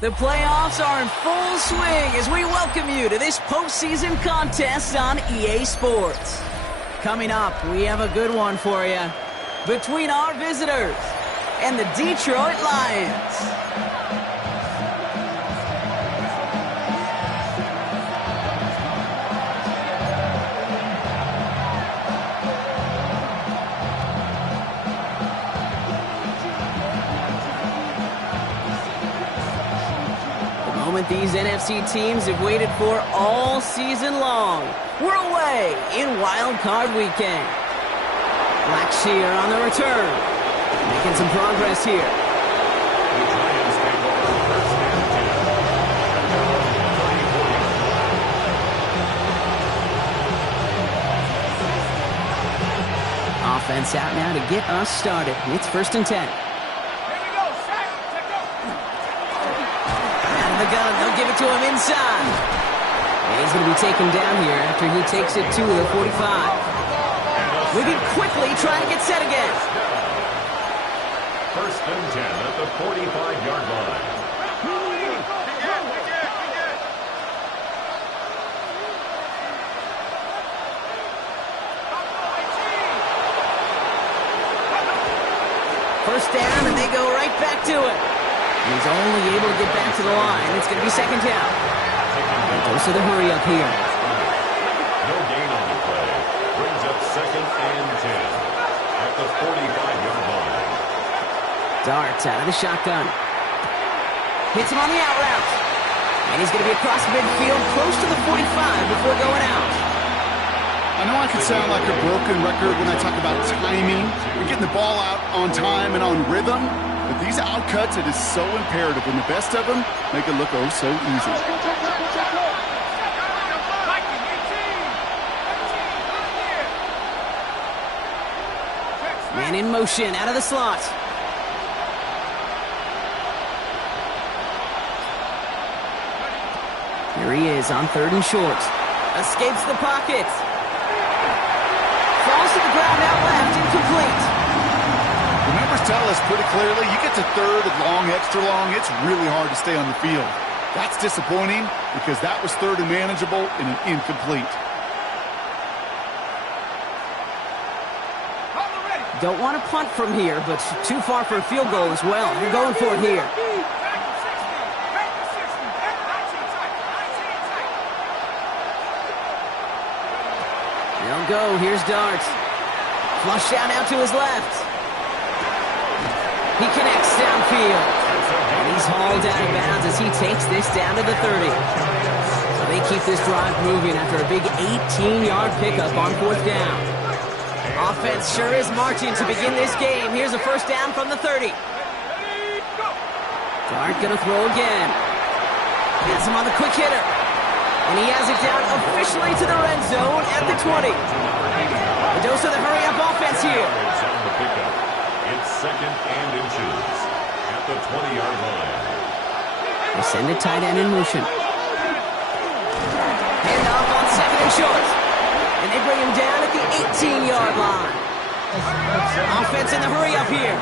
The playoffs are in full swing as we welcome you to this postseason contest on EA Sports. Coming up, we have a good one for you between our visitors and the Detroit Lions. These NFC teams have waited for all season long. We're away in Wild Card Weekend. Blackshear on the return. Making some progress here. Offense out now to get us started. It's 1st and 10. Gun. They'll give it to him inside. And he's going to be taken down here after he takes it to the 45. Moving quickly, trying to get set again. 1st and 10 at the 45-yard line. First down, and they go right back to it. He's only able to get back to the line. It's going to be 2nd down. Goes to the hurry up here. No gain on the play. Brings up 2nd and 10 at the 45-yard line. Darts out of the shotgun. Hits him on the out route. And he's going to be across midfield close to the 45 before going out. I know I can sound like a broken record when I talk about timing and getting the ball out on time and on rhythm. But these outcuts, it is so imperative, and the best of them make it look oh so easy. Man in motion, out of the slot. Here he is on 3rd and short. Escapes the pocket. Falls to the ground out left, incomplete. The numbers tell us pretty clearly, you get to 3rd and long, extra long, it's really hard to stay on the field. That's disappointing because that was 3rd and manageable and an incomplete. Don't want to punt from here, but too far for a field goal as well. You're going for it here. They'll go. Here's Darts. Flush out to his left. He connects downfield. And he's hauled out of bounds as he takes this down to the 30. So they keep this drive moving after a big 18-yard pickup on 4th down. Offense sure is marching to begin this game. Here's a 1st down from the 30. Dart gonna throw again. Has him on the quick hitter. And he has it down officially to the red zone at the 20. The dose of the hurry-up offense here. It's 2nd and inches at the 20-yard line. They send a tight end in motion. Hand off on 2nd and short. And they bring him down at the 18-yard line. Offense in the hurry up here.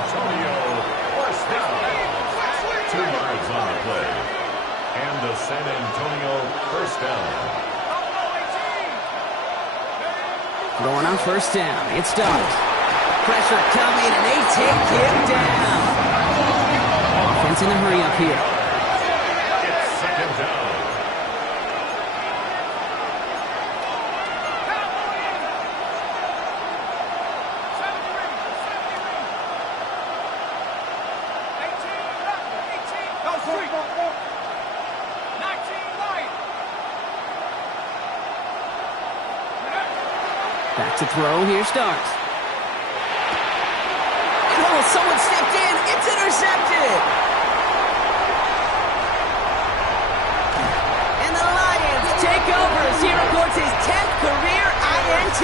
2 yards on the play. And the San Antonio 1st down. Going on 1st down. It's Dart. Pressure coming, and they take him down. Offense in the hurry up here. It's 2nd down. Back to throw. Here's Darts. Someone stepped in. It's intercepted. And the Lions take over as he records his 10th career INT.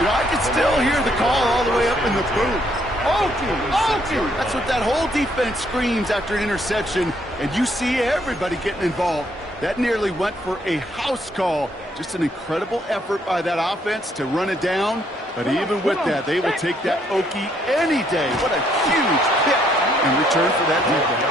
You know, I can still hear the call all the way up in the booth. Okie! That's what that whole defense screams after an interception, and you see everybody getting involved. That nearly went for a house call. Just an incredible effort by that offense to run it down. But even with that, they will take that Okie any day. What a huge pick in return for that defense.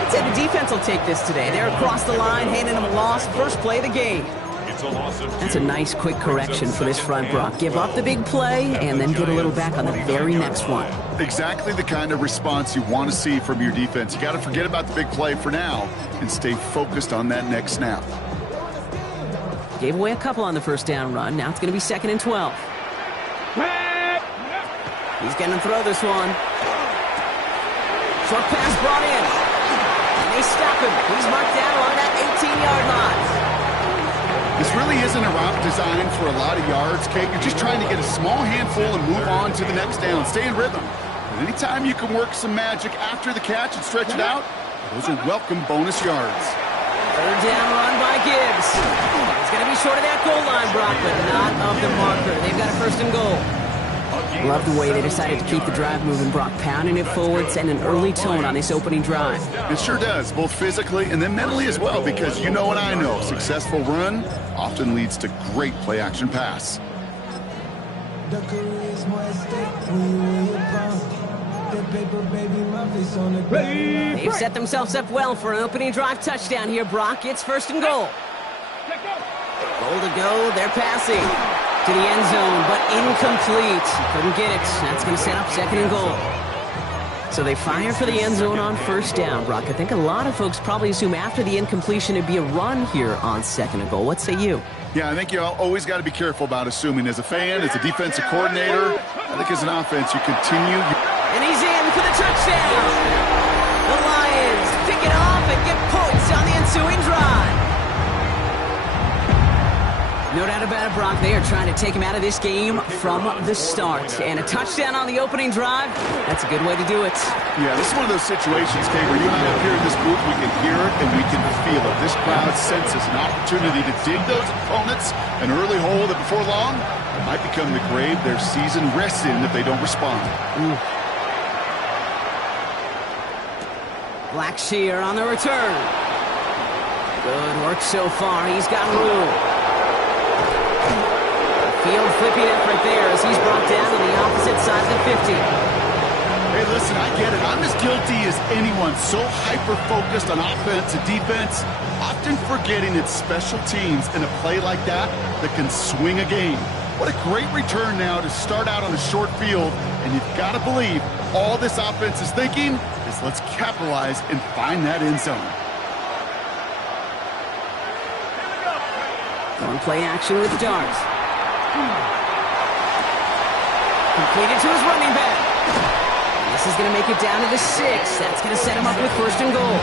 I'd say the defense will take this today. They're across the line, handing them a loss. First play of the game. It's a loss of 2. That's a nice, quick correction for this front, Brock. Give up the big play and then get a little back on the very next one. Exactly the kind of response you want to see from your defense. You got to forget about the big play for now and stay focused on that next snap. Gave away a couple on the first down run. Now it's going to be 2nd and 12. He's going to throw this one. Short pass brought in. And they stop him. He's marked down along that 18-yard line. This really isn't a route designed for a lot of yards, Kate. You're just trying to get a small handful and move on to the next down. Stay in rhythm. And anytime you can work some magic after the catch and stretch it out, those are welcome bonus yards. 3rd down run by Gibbs. It's going to be short of that goal line, Brock, but not of the marker. They've got a 1st and goal. Love the way they decided to keep the drive moving, Brock, pounding it forward, setting an early tone on this opening drive. It sure does, both physically and then mentally as well, because you know and I know, successful run often leads to great play-action pass. They've set themselves up well for an opening drive touchdown here, Brock. It's 1st and goal. Goal to go, they're passing to the end zone, but incomplete. Couldn't get it. That's going to set up 2nd and goal. So they fire for the end zone on 1st down, Brock. I think a lot of folks probably assume after the incompletion it'd be a run here on 2nd and goal. What say you? Yeah, I think you always got to be careful about assuming. As a fan, as a defensive coordinator, I think as an offense, you continue. And he's in for the touchdown. The Lions pick it off and get points on the ensuing drive. No doubt about it, Brock. They are trying to take him out of this game from the start. And a touchdown on the opening drive, that's a good way to do it. Yeah, this is one of those situations, Kate, where you and I up here in this booth, we can hear it and we can feel it. This crowd senses an opportunity to dig those opponents an early hole that before long it might become the grave their season rests in if they don't respond. Blackshear on the return. Good work so far. He's got room. Field flipping effort there as he's brought down on the opposite side of the 50. Hey, listen, I get it. I'm as guilty as anyone. So hyper-focused on offense and defense, often forgetting it's special teams in a play like that can swing a game. What a great return now to start out on a short field, and you've got to believe all this offense is thinking is let's capitalize and find that end zone. Going play action with Darts. Completed to his running back. This is going to make it down to the 6. That's going to set him up with 1st and goal.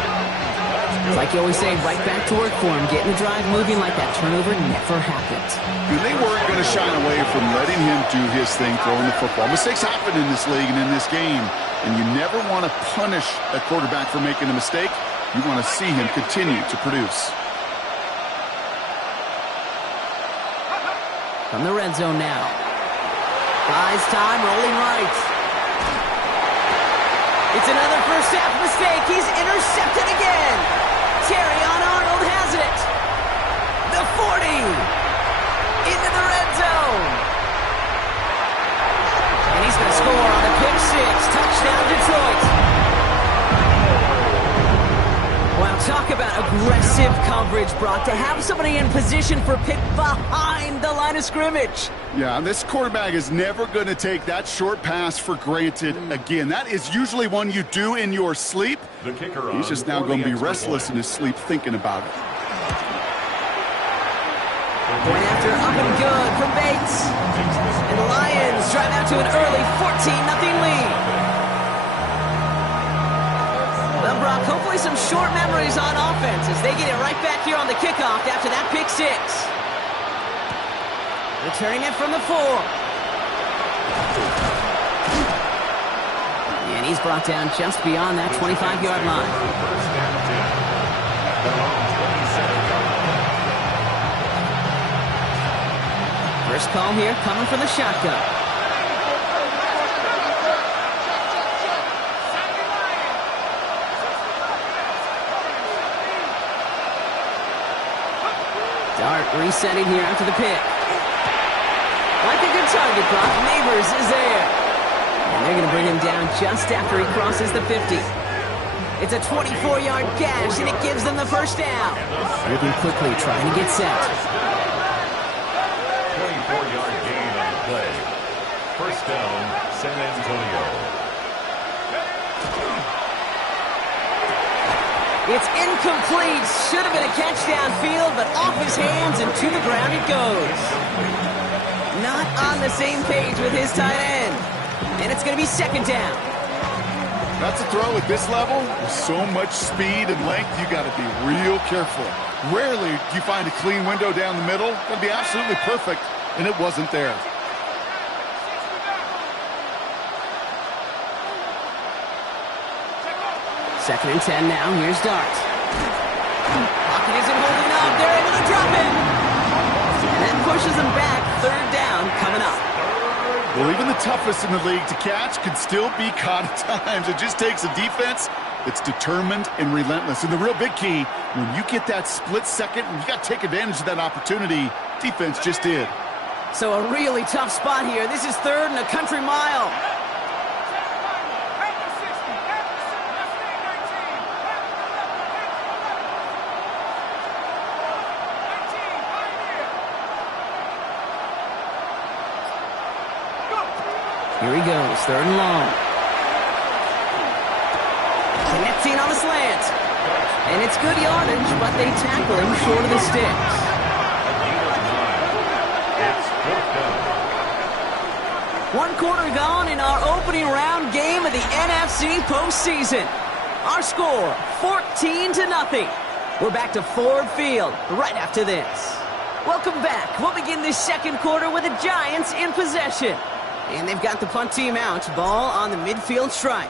It's like you always say, right back to work for him. Getting the drive moving like that turnover never happened. And they weren't going to shy away from letting him do his thing, throwing the football. Mistakes happen in this league and in this game, and you never want to punish a quarterback for making a mistake. You want to see him continue to produce. From the red zone now. Buys time, rolling right. It's another first half mistake. He's intercepted again. Terrion Arnold has it. The 40. Into the red zone. And he's going to score on a pick 6. Touchdown, Detroit. Wow, talk about aggressive coverage, Brock. To have somebody in position for pick behind the line of scrimmage. Yeah, this quarterback is never going to take that short pass for granted again. That is usually one you do in your sleep. The kicker He's just now going to be restless in his sleep thinking about it. Going after up and good from Bates. And the Lions drive out to an early 14-0 lead. Well, Brock, hopefully some short memories on offense as they get it right back here on the kickoff after that pick 6. Returning it from the 4. And he's brought down just beyond that 25-yard line. First call here coming from the shotgun. Dart resetting here after the pick. Like a good target, Brock. Neighbors is there. And They're going to bring him down just after he crosses the 50. It's a 24-yard gash, and it gives them the first down. Moving quickly, trying to get set. 24-yard gain on the play. First down, San Antonio. It's incomplete. Should have been a catch downfield, but off his hands and to the ground it goes. Not on the same page with his tight end. And it's going to be second down. That's a throw at this level. With so much speed and length, you got to be real careful. Rarely do you find a clean window down the middle. That'd be absolutely perfect, and it wasn't there. Second and 10 now. Here's Dart. Pocket isn't holding up. They're able to drop him. And that pushes him back. Third down coming up. Well, even the toughest in the league to catch can still be caught at times. It just takes a defense that's determined and relentless. And the real big key, when you get that split second, you got to take advantage of that opportunity. Defense just did. So a really tough spot here. This is third and a country mile. Here he goes, third and long. Connecting on the slant. And it's good yardage, but they tackle him short of the sticks. It's fourth down. 1 quarter gone in our opening round game of the NFC postseason. Our score, 14-0. We're back to Ford Field right after this. Welcome back. We'll begin this second quarter with the Giants in possession. And they've got the punt team out. Ball on the midfield stripe.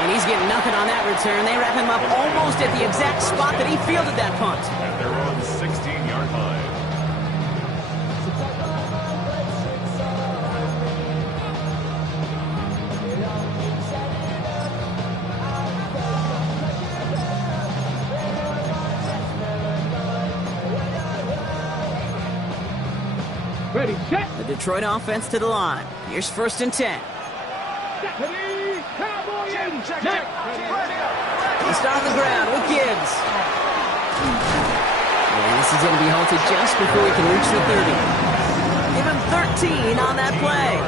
And he's getting nothing on that return. They wrap him up almost at the exact spot that he fielded that punt. And they're on the 16-yard line. Ready, set. The Detroit offense to the line. Here's first and 10. Ready, cowboy, check. He's on the ground with Gibbs. And this is going to be halted just before he can reach the 30. Give him 13 on that play.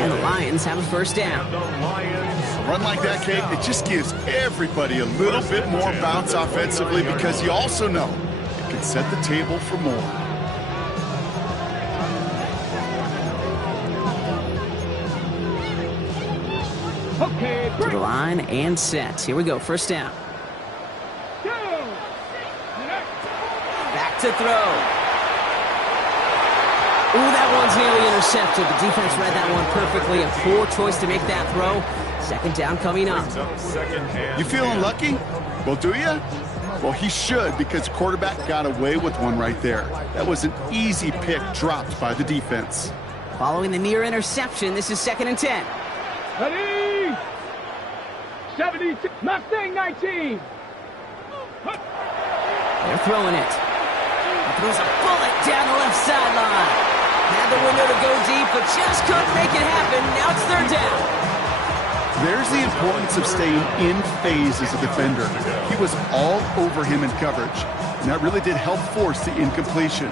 And the Lions have a first down. The Lions. A run like that, Kate, it just gives everybody a little bit more bounce offensively because you also know it can set the table for more. Okay, To the line and set. Here we go, first down. go. Back to throw. Ooh, that one's nearly intercepted. The defense read that one perfectly. A poor choice to make that throw. Second down coming up. Second and You feeling lucky? Well, do you? Well, he should because the quarterback got away with one right there. That was an easy pick dropped by the defense. Following the near interception, this is second and 10. Ready, 76, Mustang 19. They're throwing it. He throws a bullet down the left sideline. Had the window to go deep, but just couldn't make it happen. Now it's third down. There's the importance of staying in phase as a defender. He was all over him in coverage, and that really did help force the incompletion.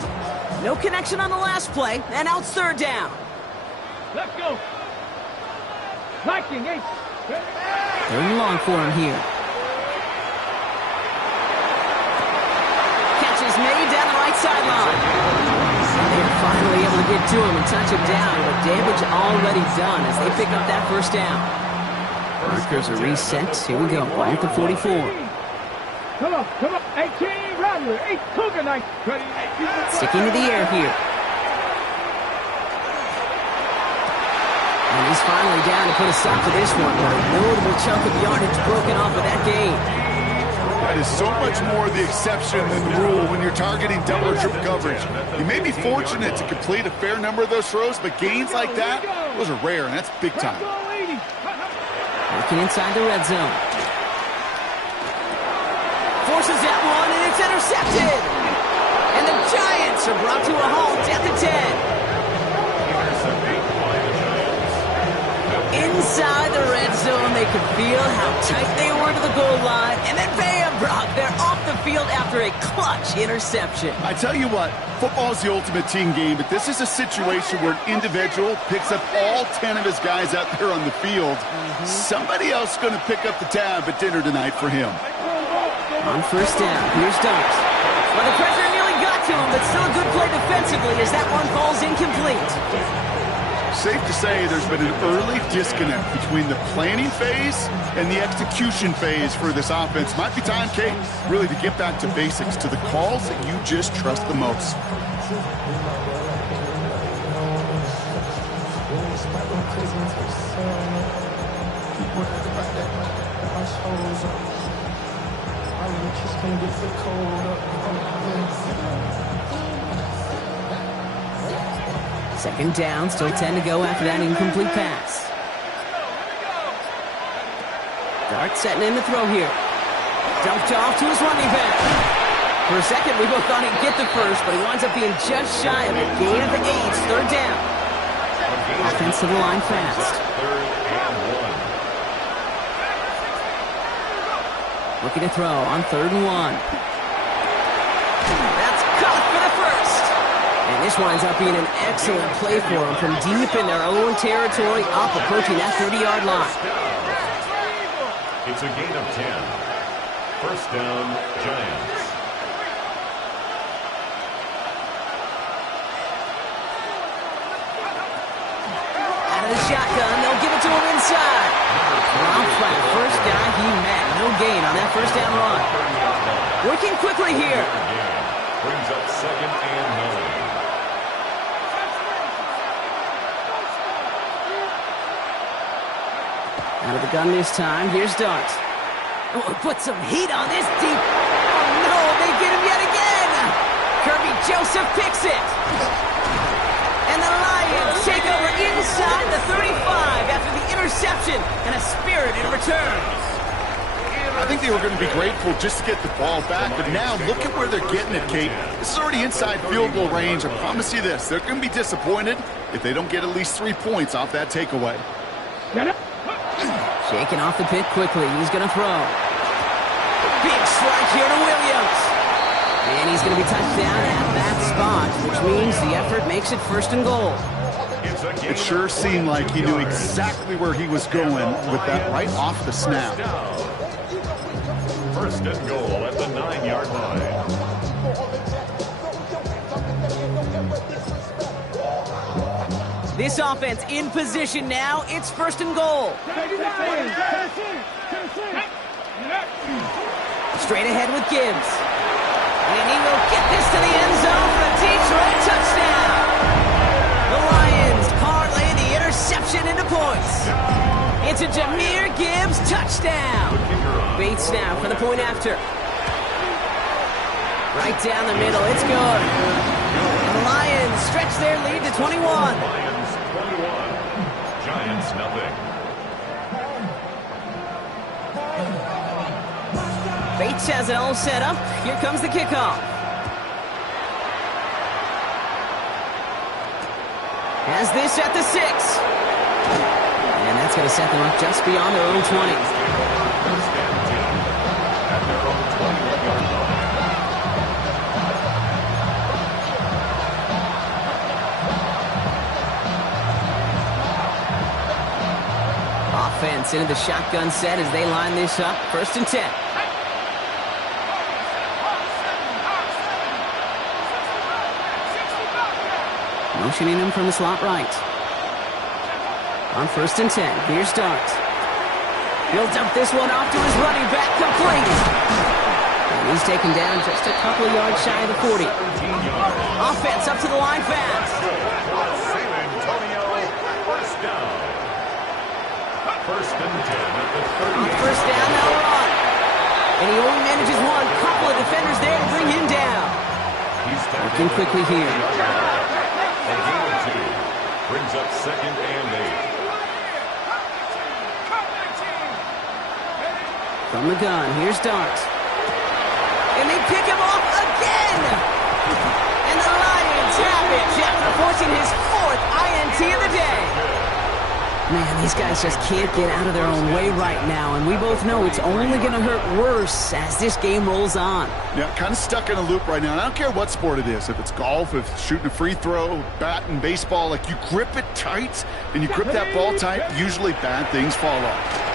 No connection on the last play, and now it's third down. Let's go. Lightning 8. Third and long for him here. Catch is made down the right sideline. They're finally able to get to him and touch him down, but damage already done as they pick up that first down. Markers are reset. Here we go. Ball at the 44. Come on. 18, Rattler, 8, Cougar 9. Ready, Sticking to the air here. And he's finally down to put a stop to this one, but a notable chunk of yardage broken off of that game. That is so much more the exception than the rule when you're targeting double or triple coverage. You may be fortunate to complete a fair number of those throws, but gains like that, those are rare, and that's big time. Working inside the red zone. Forces that one, and it's intercepted. And And the Giants are brought to a halt at the 10. Intercepted by the Giants. Inside the red zone, they could feel how tight they were to the goal line. And then bam, Brock, they're off the field after a clutch interception. I tell you what, football is the ultimate team game, but this is a situation where an individual picks up all 10 of his guys out there on the field. Somebody else is going to pick up the tab at dinner tonight for him. On first down, here's Darts. Well, the pressure nearly got to him, but still a good play defensively as that one falls incomplete. Safe to say there's been an early disconnect between the planning phase and the execution phase for this offense. Might be time, Kate, really to get back to basics, to the calls that you just trust the most. Second down, still 10 to go after that incomplete pass. Dart setting in the throw here. Dumped off to his running back. For a second, we both thought he'd get the first, but he winds up being just shy of a gain of 8. Third down. Offense to the line fast. Third and 1. Looking to throw on 3rd and 1. That's caught for the first. And this winds up being an excellent play for them from deep in their own territory, up approaching that 30-yard line. It's a gain of 10. First down, Giants. Out of the shotgun, they'll give it to him inside. Round flat, first guy he met. No gain on that first down run. Working quickly here. Brings up second and 9. Out of the gun this time, here's Dart. Oh, put some heat on this deep. Oh no, they get him yet again. Kirby Joseph picks it. And the Lions take over inside the 35 after the interception and a spirited return. I think they were going to be grateful just to get the ball back, but now look at where they're getting it, Kate. This is already inside field goal range. I promise you this, they're going to be disappointed if they don't get at least 3 points off that takeaway. Shaking off the pick quickly. He's going to throw. Big strike here to Williams. And he's going to be touched down at that spot, which means the effort makes it 1st and goal. It sure seemed like he knew exactly where he was going with that right off the snap. 1st and goal at the 9-yard line. This offense in position now. It's 1st and goal. Straight ahead with Gibbs. And he will get this to the end zone for a Detroit touchdown. The Lions parlay the interception into points. It's a Jahmyr Gibbs touchdown. Bates now for the point after. Right down the middle. It's good. And the Lions stretch their lead to 21. Lions 21. Giants nothing. Bates has it all set up. Here comes the kickoff. Has this at the 6. And that's going to set them up just beyond their own 20. First and 10 at their own 21-yard line. Offense into the shotgun set as they line this up. 1st and 10. Motioning him from the slot right. On 1st and 10, here's Dart. He'll dump this one off to his running back, complete. And he's taken down just a couple of yards shy of the 40. Offense up to the line fast. San Antonio, first down. 1st and 10 at the 30. On 1st down, they'll run. And he only manages one. Couple of defenders there to bring him down. Working quickly here. A gain of 2. Brings up 2nd and 8. From the gun, here's Dart. And they pick him off again! garbage after forcing his 4th INT of the day. Man, these guys just can't get out of their own way right now, and we both know it's only going to hurt worse as this game rolls on. Yeah, kind of stuck in a loop right now. And I don't care what sport it is. If it's golf, if it's shooting a free throw, batting, baseball, like you grip it tight and you grip that ball tight, usually bad things fall off.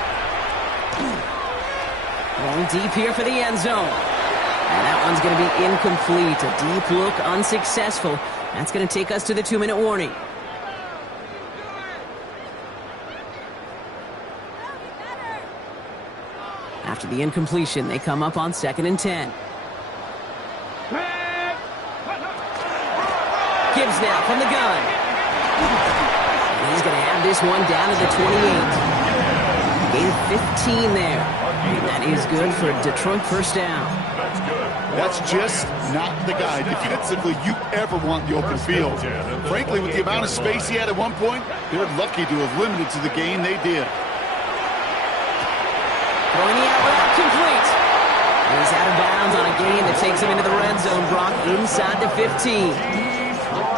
Going deep here for the end zone. And that one's going to be incomplete. A deep look, unsuccessful. That's going to take us to the 2-minute warning. After the incompletion, they come up on 2nd and 10. Gibbs now from the gun. And he's going to have this one down to the 28. Gain of 15 there. And that is good for a Detroit first down. That's just not the guy defensively you ever want in the open field. Frankly, with the amount of space he had at one point, they're lucky to have limited to the gain they did. Throwing the out route complete. And he's out of bounds on a gain that takes him into the red zone, Brock, inside the 15.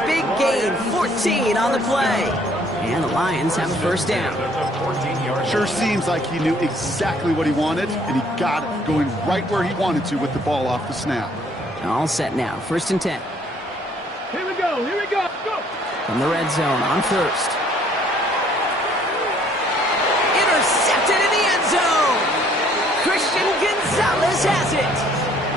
Big gain, 14 on the play. And the Lions have a first down. Sure seems like he knew exactly what he wanted, and he got it going right where he wanted to with the ball off the snap. All set now, 1st and 10. Here we go, go! From the red zone on 1st. Intercepted in the end zone! Christian Gonzalez has it!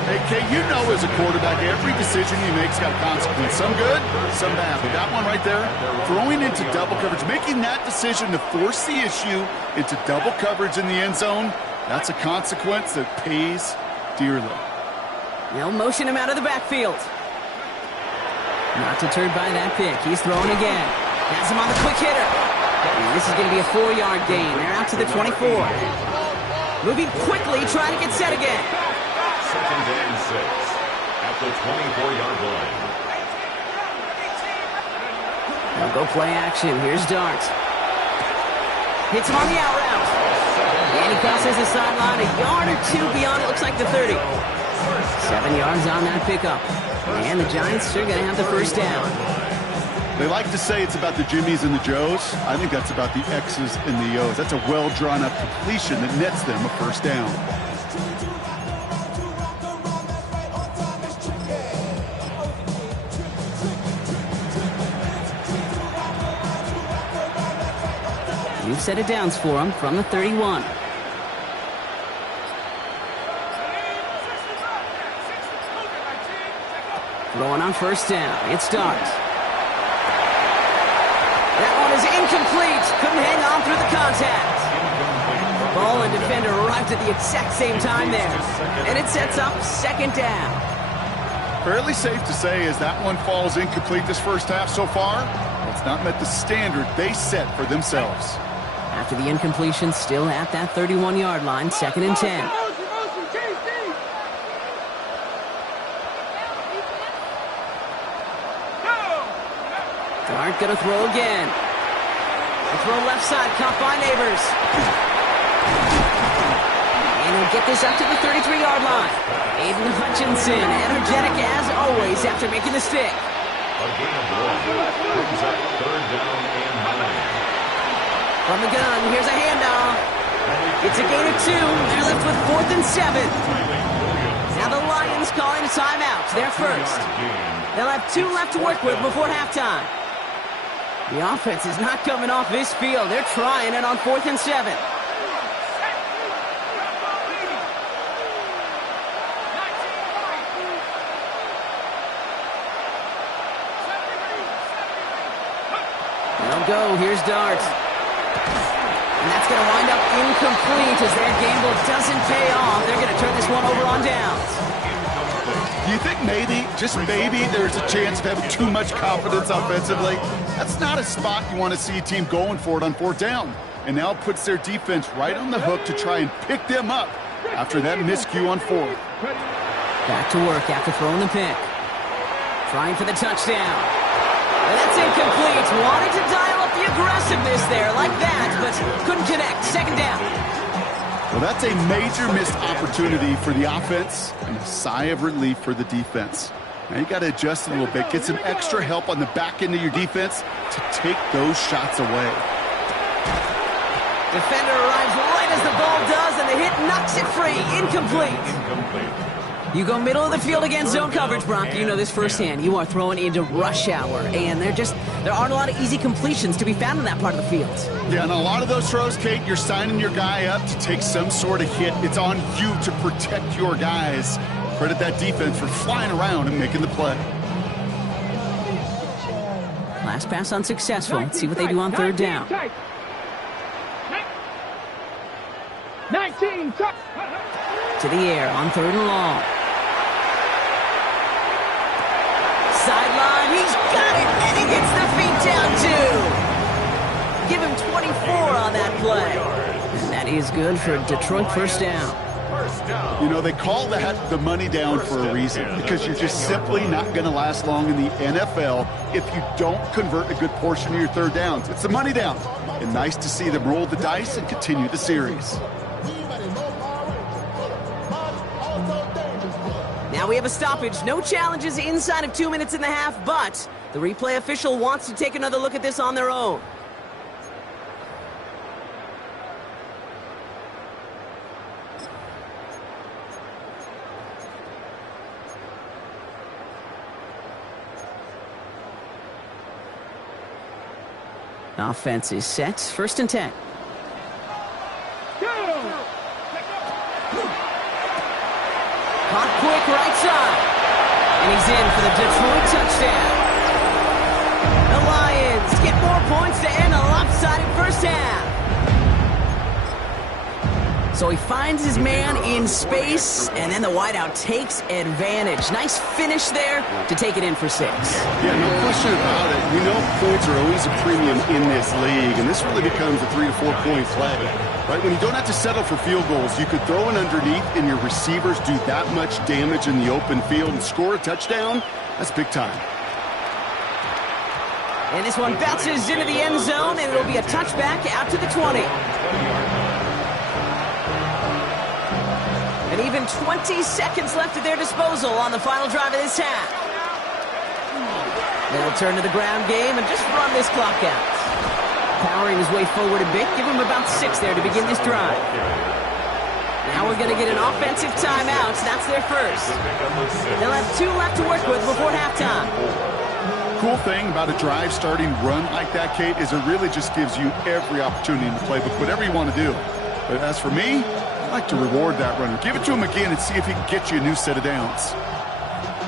Hey, Kay, you know as a quarterback, every decision you make's got a consequence. Some good, some bad. But that one right there, throwing into double coverage, making that decision to force the issue into double coverage in the end zone, that's a consequence that pays dearly. They'll motion him out of the backfield. Not deterred by that pick. He's throwing again. Has him on the quick hitter. And this is going to be a 4-yard gain. They're out to the 24. Moving quickly, trying to get set again. 2nd and 6 at the 24-yard line. They'll go play action. Here's Dart. Hits him on the out route. And he crosses the sideline a yard or two beyond, it looks like the 30. 7 yards on that pickup. And the Giants are going to have the first down. They like to say it's about the Jimmies and the Joes. I think that's about the X's and the O's. That's a well-drawn-up completion that nets them a first down. New set of downs for him from the 31. Throwing on 1st down. It's Dart. That one is incomplete. Couldn't hang on through the contact. Ball and defender arrived at the exact same time there. And it sets up 2nd down. Fairly safe to say as that one falls incomplete this first half so far, it's not met the standard they set for themselves. After the incompletion, still at that 31-yard line, 2nd and 10. Dart gonna throw again. The throw left side, caught by Neighbors. And he'll get this up to the 33-yard line. Aiden Hutchinson, energetic as always after making the stick. A gain of 1 brings up 3rd down and 9. From the gun, here's a handoff. It's a gain of 2. They're left with 4th and 7. Now the Lions calling a timeout. They're first. They'll have 2 left to work with before halftime. The offense is not coming off this field. They're trying it on 4th and 7. They'll go. Here's Dart. And that's going to wind up incomplete as their gamble doesn't pay off. They're going to turn this one over on downs. Do you think maybe, just maybe, there's a chance of having too much confidence offensively? That's not a spot you want to see a team going for it on 4th down. And now it puts their defense right on the hook to try and pick them up after that miscue on 4th. Back to work after throwing the pick. Trying for the touchdown. And that's incomplete. Wanted to dial up the aggressiveness there like that, but couldn't connect. 2nd down. Well, that's a major missed opportunity for the offense and a sigh of relief for the defense. Now you got to adjust a little bit, get some extra help on the back end of your defense to take those shots away. Defender arrives right as the ball does, and the hit knocks it free. Incomplete. You go middle of the field against zone coverage, Brock. You know this firsthand. You are throwing into rush hour, and there aren't a lot of easy completions to be found in that part of the field. Yeah, and a lot of those throws, Kate, you're signing your guy up to take some sort of hit. It's on you to protect your guys. Credit that defense for flying around and making the play. Last pass unsuccessful. Let's see what they do on third down. 19 to the air on third and long. Sideline, he's got it, and he gets the feet down too. Give him 24 on that play. And that is good for Detroit first down. You know, they call that the money down for a reason, because you're just simply not going to last long in the NFL if you don't convert a good portion of your third downs. It's the money down. And nice to see them roll the dice and continue the series. Now we have a stoppage. No challenges inside of 2 minutes and a half, but the replay official wants to take another look at this on their own. Offense is set. First and 10. Caught quick right side. And he's in for the Detroit touchdown. The Lions get more points to end a lopsided first half. So he finds his man in space, and then the wideout takes advantage. Nice finish there to take it in for 6. Yeah, no question about it. We know points are always a premium in this league, and this really becomes a 3 to 4 point play. Right? When you don't have to settle for field goals, you could throw it underneath, and your receivers do that much damage in the open field and score a touchdown. That's big time. And this one bounces into the end zone, and it'll be a touchback out to the 20. And even 20 seconds left at their disposal on the final drive of this half. They'll turn to the ground game and just run this clock out. Powering his way forward a bit, give him about 6 there to begin this drive. Now we're going to get an offensive timeout. That's their first. They'll have 2 left to work with before halftime. Cool thing about a drive starting run like that, Kate, is it really just gives you every opportunity in the playbook, whatever you want to do. But as for me, I like to reward that runner. Give it to him again and see if he can get you a new set of downs.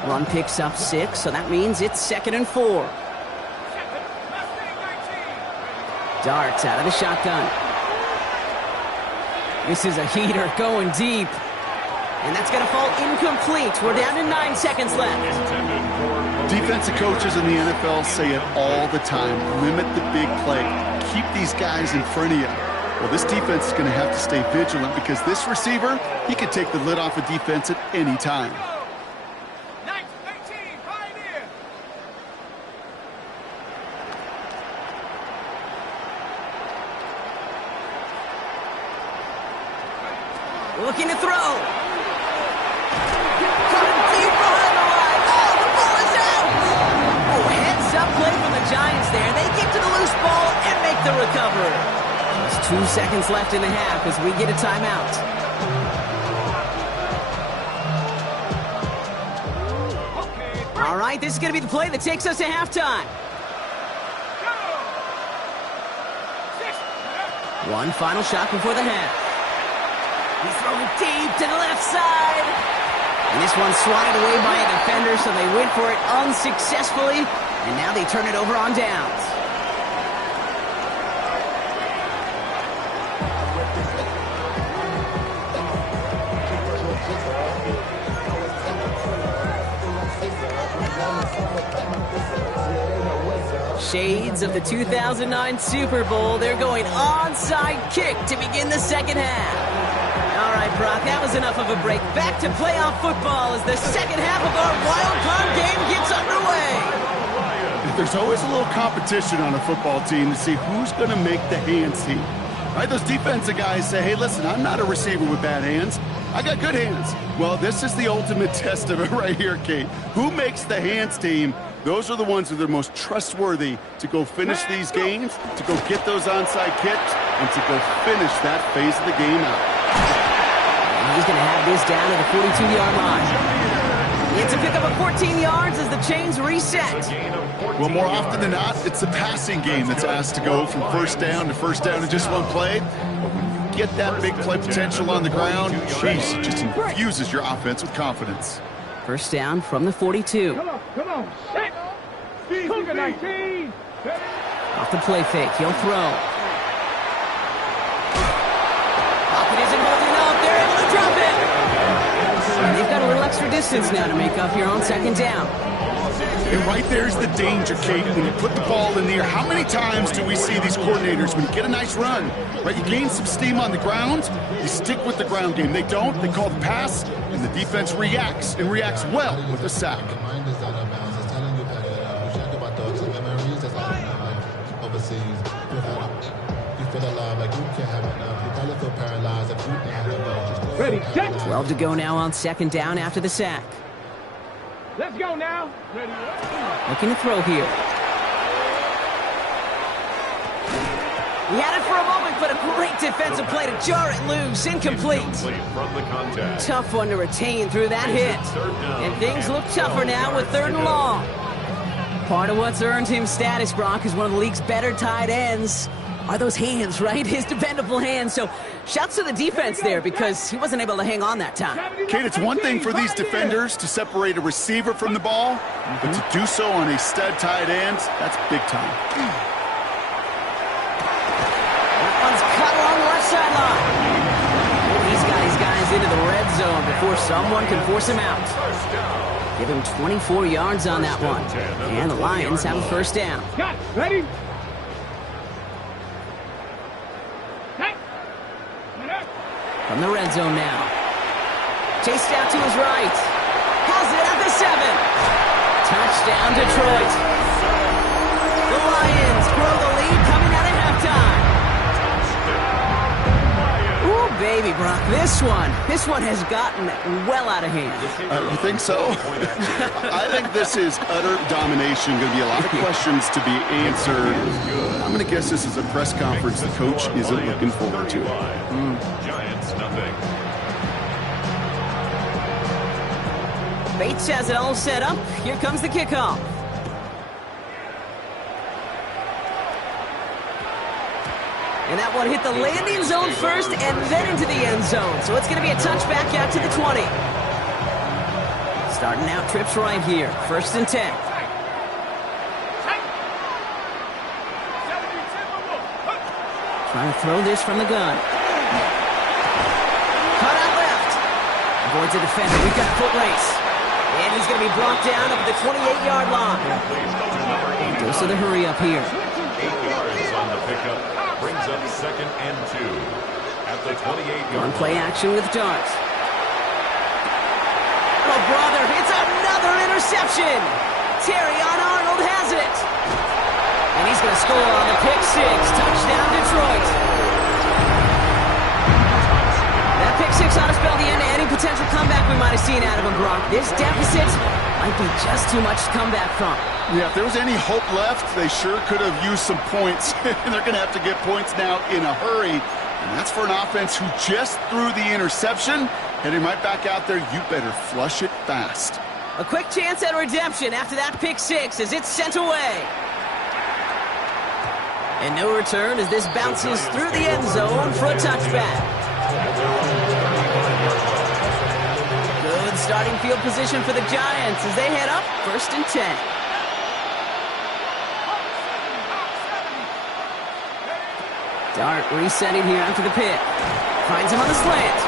Run picks up 6, so that means it's 2nd and 4. Darts out of the shotgun. This is a heater going deep. And that's going to fall incomplete. We're down to 9 seconds left. Defensive coaches in the NFL say it all the time. Limit the big play. Keep these guys in front of you. Well, this defense is going to have to stay vigilant because this receiver, he can take the lid off a defense at any time. Looking to throw. Coming deep behind the line. Oh, the ball is out. Oh, heads-up play from the Giants there. They get to the loose ball and make the recovery. Just 2 seconds left in the half as we get a timeout. All right, this is going to be the play that takes us to halftime. One final shot before the half. He's throwing deep to the left side. And this one's swatted away by a defender, so they went for it unsuccessfully. And now they turn it over on downs. Shades of the 2009 Super Bowl. They're going onside kick to begin the second half. All right, Brock, that was enough of a break. Back to playoff football as the second half of our wild card game gets underway. There's always a little competition on a football team to see who's going to make the hand team. Right? Those defensive guys say, hey, listen, I'm not a receiver with bad hands. I got good hands. Well, this is the ultimate test of it right here, Kate. Who makes the hands team? Those are the ones that are most trustworthy to go finish these games, to go get those onside kicks, and to go finish that phase of the game out. And he's going to have this down at the 42-yard line. It's a pickup of 14 yards as the chains reset. Well, more often than not, it's the passing game that's asked to go from first down in just one play. But when you get that big play potential on the ground, geez, it just infuses your offense with confidence. First down from the 42. Come on, set. Cougar 19. Off the play fake, he'll throw. Pocket isn't holding up, they're able to drop it. And they've got a little extra distance now to make up here on second down. And right there's the danger, Kate, when you put the ball in the air. How many times do we see these coordinators, when you get a nice run, right, you gain some steam on the ground, you stick with the ground game. They don't, they call the pass, and the defense reacts, and reacts well with a sack. Ready, set. 12 to go now on second down after the sack. Let's go now. Ready. Looking to throw here. He had it for a moment, but a great defensive play to jar it loose. Incomplete. From the contact. Tough one to retain through that hit. And things look tougher now with third and long. Part of what's earned him status, Brock, is one of the league's better tight ends. Are those hands, right? His dependable hands. So shouts to the defense there because he wasn't able to hang on that time. Kate, it's one thing for these defenders to separate a receiver from the ball, but to do so on a stud tight end, that's big time. That one's cut along the left sideline. He's got his guys into the red zone before someone can force him out. Give him 24 yards on that one. And the Lions have a first down. Got it. Ready. From the red zone now. Chased out to his right. Has it at the 7. Touchdown, Detroit. The Lions grow the lead coming out of halftime. Ooh, baby, Brock. This one has gotten well out of hand. You think so? I think this is utter domination. Going to be a lot of questions to be answered. I'm going to guess this is a press conference the coach isn't looking forward to. Giants, nothing. Bates has it all set up. Here comes the kickoff. And that one hit the landing zone first and then into the end zone. So it's going to be a touchback out to the 20. Starting out trips right here. First and 10. Trying to throw this from the gun. Cut out left. Avoids the defender. We've got a foot race. And he's going to be brought down up at the 28-yard line. Goes to the hurry up here. 8 yards on the pickup. Brings up second and 2 at the 28-yard line. On play action with Dart. Oh, brother, it's another interception. Terrion Arnold has it. And he's going to score on the pick 6. Touchdown, Detroit. That pick 6 ought to spell the end to any potential comeback we might have seen out of him, Brock. This deficit might be just too much to come back from. Yeah, if there was any hope left, they sure could have used some points. And they're going to have to get points now in a hurry. And that's for an offense who just threw the interception. Heading right back out there, you better flush it fast. A quick chance at redemption after that pick 6 as it's sent away. And no return as this bounces through the end zone for a touchback. Good starting field position for the Giants as they head up first and 10. Dart resetting here after the pick. Finds him on the slant.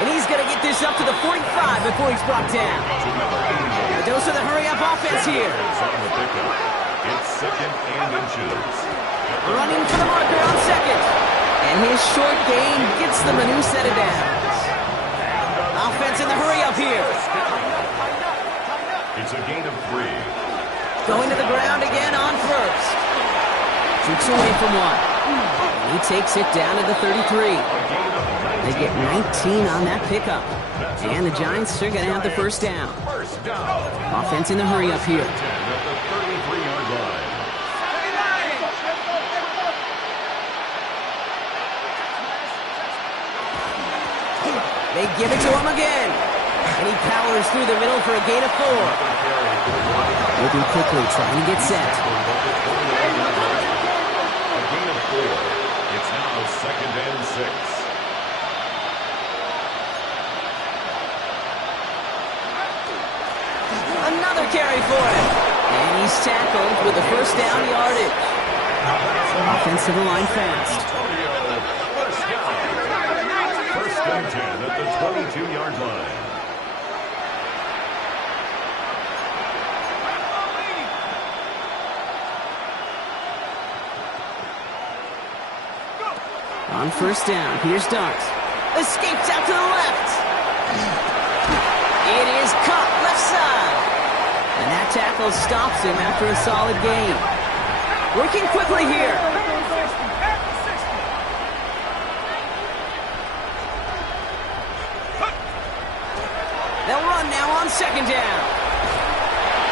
And he's going to get this up to the 45 before he's brought down. A dose of the hurry-up offense here. It's second and inches. Running for the marker on second. And his short gain gets them a new set of downs. Offense in the hurry-up here. It's a gain of 3. Going to the ground again on first. Shoots away from one. He takes it down to the 33. They get 19 on that pickup. And the Giants are going to have the first down. Offense in the hurry up here. They give it to him again. And he powers through the middle for a gain of 4. Moving quickly, trying to get set. A gain of 4. It's now 2nd and 6. Another carry for him. And he's tackled with the first down yardage. Offensive line fast. First and 10 at the 22-yard line. On first down, here's Darts. Escapes out to the left. It is caught left side. And that tackle stops him after a solid gain. Working quickly here. They'll run now on second down.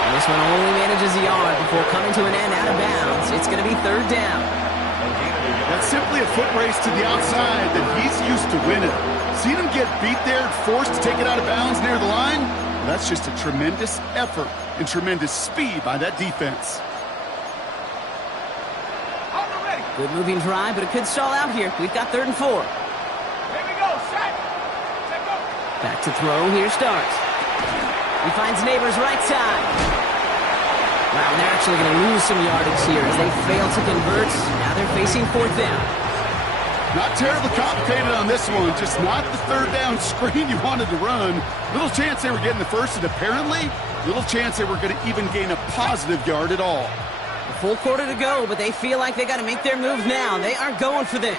And this one only manages a yard before coming to an end out of bounds. It's going to be third down. That's simply a foot race to the outside that he's used to winning. Seen him get beat there and forced to take it out of bounds near the line? Well, that's just a tremendous effort and tremendous speed by that defense. Good moving drive, but it could stall out here. We've got 3rd and 4. Here we go, set. Check up. Back to throw, here's Darts. He finds Neighbors right side. Wow, and they're actually going to lose some yardage here as they fail to convert. Now they're facing 4th down. Not terribly complicated on this one, just not the third down screen you wanted to run. Little chance they were getting the first, and apparently, little chance they were going to even gain a positive yard at all. A full quarter to go, but they feel like they got to make their move now. They are going for this.